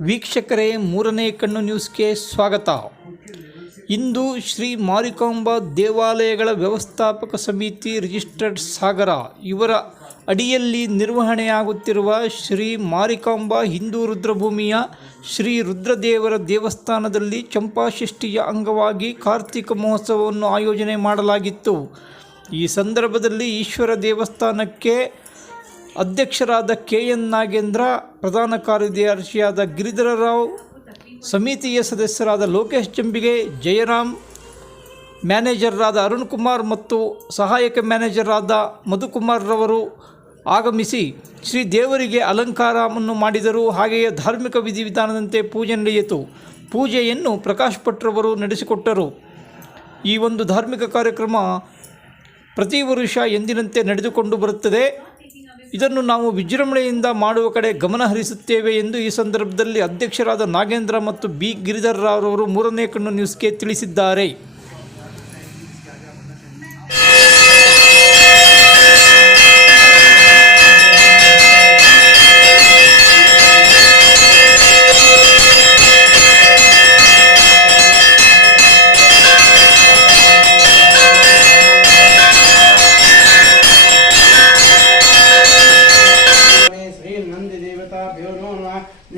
ವೀಕ್ಷಕರೇ, ಮೂರನೇ ಕಣ್ಣು ನ್ಯೂಸ್ಗೆ ಸ್ವಾಗತ. ಇಂದು ಶ್ರೀ ಮಾರಿಕಾಂಬಾ ದೇವಾಲಯಗಳ ವ್ಯವಸ್ಥಾಪಕ ಸಮಿತಿ ರಿಜಿಸ್ಟರ್ಡ್ ಸಾಗರ ಇವರ ಅಡಿಯಲ್ಲಿ ನಿರ್ವಹಣೆಯಾಗುತ್ತಿರುವ ಶ್ರೀ ಮಾರಿಕಾಂಬಾ ಹಿಂದೂ ರುದ್ರಭೂಮಿಯ ಶ್ರೀ ರುದ್ರದೇವರ ದೇವಸ್ಥಾನದಲ್ಲಿ ಚಂಪಾಷಷ್ಠಿಯ ಅಂಗವಾಗಿ ಕಾರ್ತಿಕ ಮಹೋತ್ಸವವನ್ನು ಆಯೋಜನೆ ಮಾಡಲಾಗಿತ್ತು. ಈ ಸಂದರ್ಭದಲ್ಲಿ ಈಶ್ವರ ದೇವಸ್ಥಾನಕ್ಕೆ ಅಧ್ಯಕ್ಷರಾದ ಕೆ ಎನ್ ನಾಗೇಂದ್ರ, ಪ್ರಧಾನ ಕಾರ್ಯದರ್ಶಿಯಾದ ಗಿರಿಧರ ರಾವ್ ಸಮಿತಿಯ ಸದಸ್ಯರಾದ ಲೋಕೇಶ್ ಚಂಬಿಗೆ ಜಯರಾಮ್, ಮ್ಯಾನೇಜರ್ರಾದ ಅರುಣ್ ಕುಮಾರ್ ಮತ್ತು ಸಹಾಯಕ ಮ್ಯಾನೇಜರಾದ ಮಧುಕುಮಾರ್ರವರು ಆಗಮಿಸಿ ಶ್ರೀ ದೇವರಿಗೆ ಅಲಂಕಾರವನ್ನು ಮಾಡಿದರು. ಹಾಗೆಯೇ ಧಾರ್ಮಿಕ ವಿಧಿವಿಧಾನದಂತೆ ಪೂಜೆ ನಡೆಯಿತು. ಪೂಜೆಯನ್ನು ಪ್ರಕಾಶ್ ಭಟ್ರವರು ನಡೆಸಿಕೊಟ್ಟರು. ಈ ಒಂದು ಧಾರ್ಮಿಕ ಕಾರ್ಯಕ್ರಮ ಪ್ರತಿ ವರ್ಷ ಎಂದಿನಂತೆ ನಡೆದುಕೊಂಡು ಬರುತ್ತದೆ. ಇದನ್ನು ನಾವು ವಿಜೃಂಭಣೆಯಿಂದ ಮಾಡುವ ಕಡೆ ಗಮನ ಹರಿಸುತ್ತೇವೆ ಎಂದು ಈ ಸಂದರ್ಭದಲ್ಲಿ ಅಧ್ಯಕ್ಷರಾದ ನಾಗೇಂದ್ರ ಮತ್ತು ಬಿ. ಗಿರಿಧರ್ ರಾವ್ ಅವರು ಮೂರನೇ ಕಣ್ಣು ನ್ಯೂಸ್ಗೆ ತಿಳಿಸಿದ್ದಾರೆ.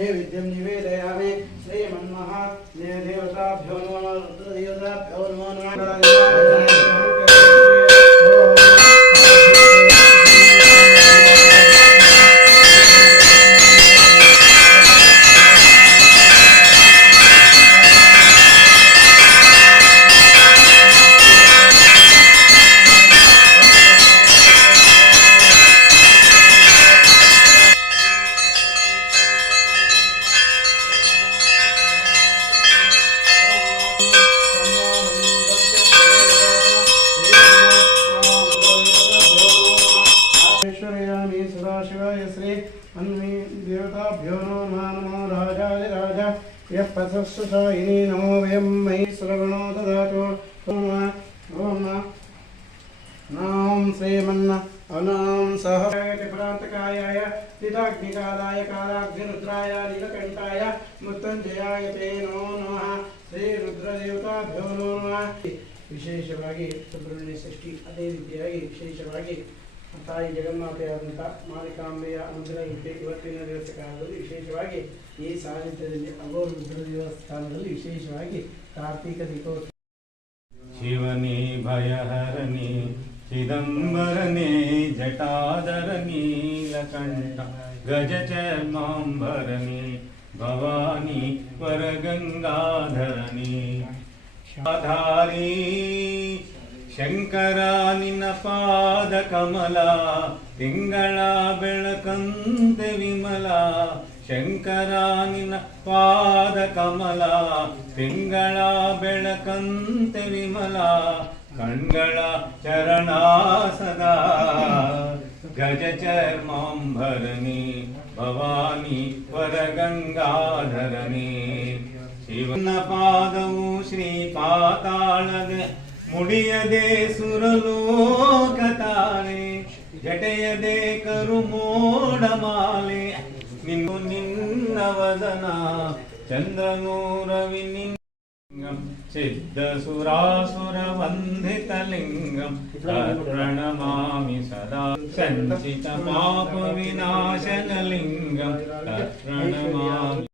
శ్రీదేవి విద్యం నివేదయామి శ్రీమన్మహా దేవతాభ్యో నమ రుద్రదేవతాభ్యో నమో నమ यः पथस्वशायिनी नमो वयं मयि सुरगणो ददातु ॐ ॐ नाम श्रीमन्न अनाम सह प्रान्तकायाय पिताग्निकालाय कालाग्निरुद्राय नीलकण्ठाय मृत्युञ्जयाय ते नमो नमः ಶ್ರೀರುದ್ರದೇವತಾಭ್ಯೋ ನಮಃ ವಿಶೇಷವಾಗಿ ಸುಬ್ರಹ್ಮಣ್ಯ ಷಷ್ಠಿ ಅದೇ ರೀತಿಯಾಗಿ ವಿಶೇಷವಾಗಿ ತಾಯಿ ಜಗನ್ಮಾತೆಯಾದಂಥ ಮಾರಿಕಾಂಬೆಯ ಅನುಗ್ರಹ ಇರುತ್ತೆ ಇವತ್ತಿನ ದಿವಸ ಕಾಲದಲ್ಲಿ ವಿಶೇಷವಾಗಿ ಈ ಸಾನ್ನಿಧ್ಯದಲ್ಲಿ ಅಗೋರ ರುದ್ರ ದೇವಸ್ಥಾನದಲ್ಲಿ ವಿಶೇಷವಾಗಿ ಕಾರ್ತೀಕ ದೀಪೋತ್ಸವ ಶಿವನೇ ಭಯಹರನೇ ಚಿದಂಬರನೇ ಜಟಾಧರ ನೀಲಕಂಠ ಗಜ ಚರ್ಮಾಂಬರನೇ ಭವಾನಿ ವರಗಂಗಾಧರನೇ ಆಧಾರಿ ಶಂಕರ, ನಿನ್ನ ಪಾದ ಕಮಲ, ತಿಂಗಳ ಬೆಳಕಂತೆ ವಿಮಲ. ಶಂಕರ, ನಿನ್ನ ಪಾದ ಕಮಲ, ತಿಂಗಳ ಬೆಳಕಂತೆ ವಿಮಲ. ಕಣ್ಗಳ ಚರಣ ಸದಾ. ಗಜ ಚರ್ಮಾಂಬರಣಿ ಭವಾನಿ ವರಗಂಗಾಧರನಿ ಶಿವನ ಪಾದವು ಶ್ರೀ ಪಾತಾಳದ ಮುಡಿಯದೆ ಸುರಲೋಕತಾಳೆ ಜಟೆಯದೆ ಕರು ಮೋಡಮಾಲೆ ನಿನ್ನು ನಿನ್ನ ವದನ ಚಂದ್ರನೂರವಿ ನಿಂಗಂ ಸಿದ್ಧ ಸುರಾಸುರ ವಂದಿತ ಲಿಂಗಂ. ಪ್ರಣಮಾಮಿ ಸದಾ ಸಂಚಿತ ಪಾಪ ವಿನಾಶನ ಲಿಂಗಂ. ಪ್ರಣಮಾಮಿ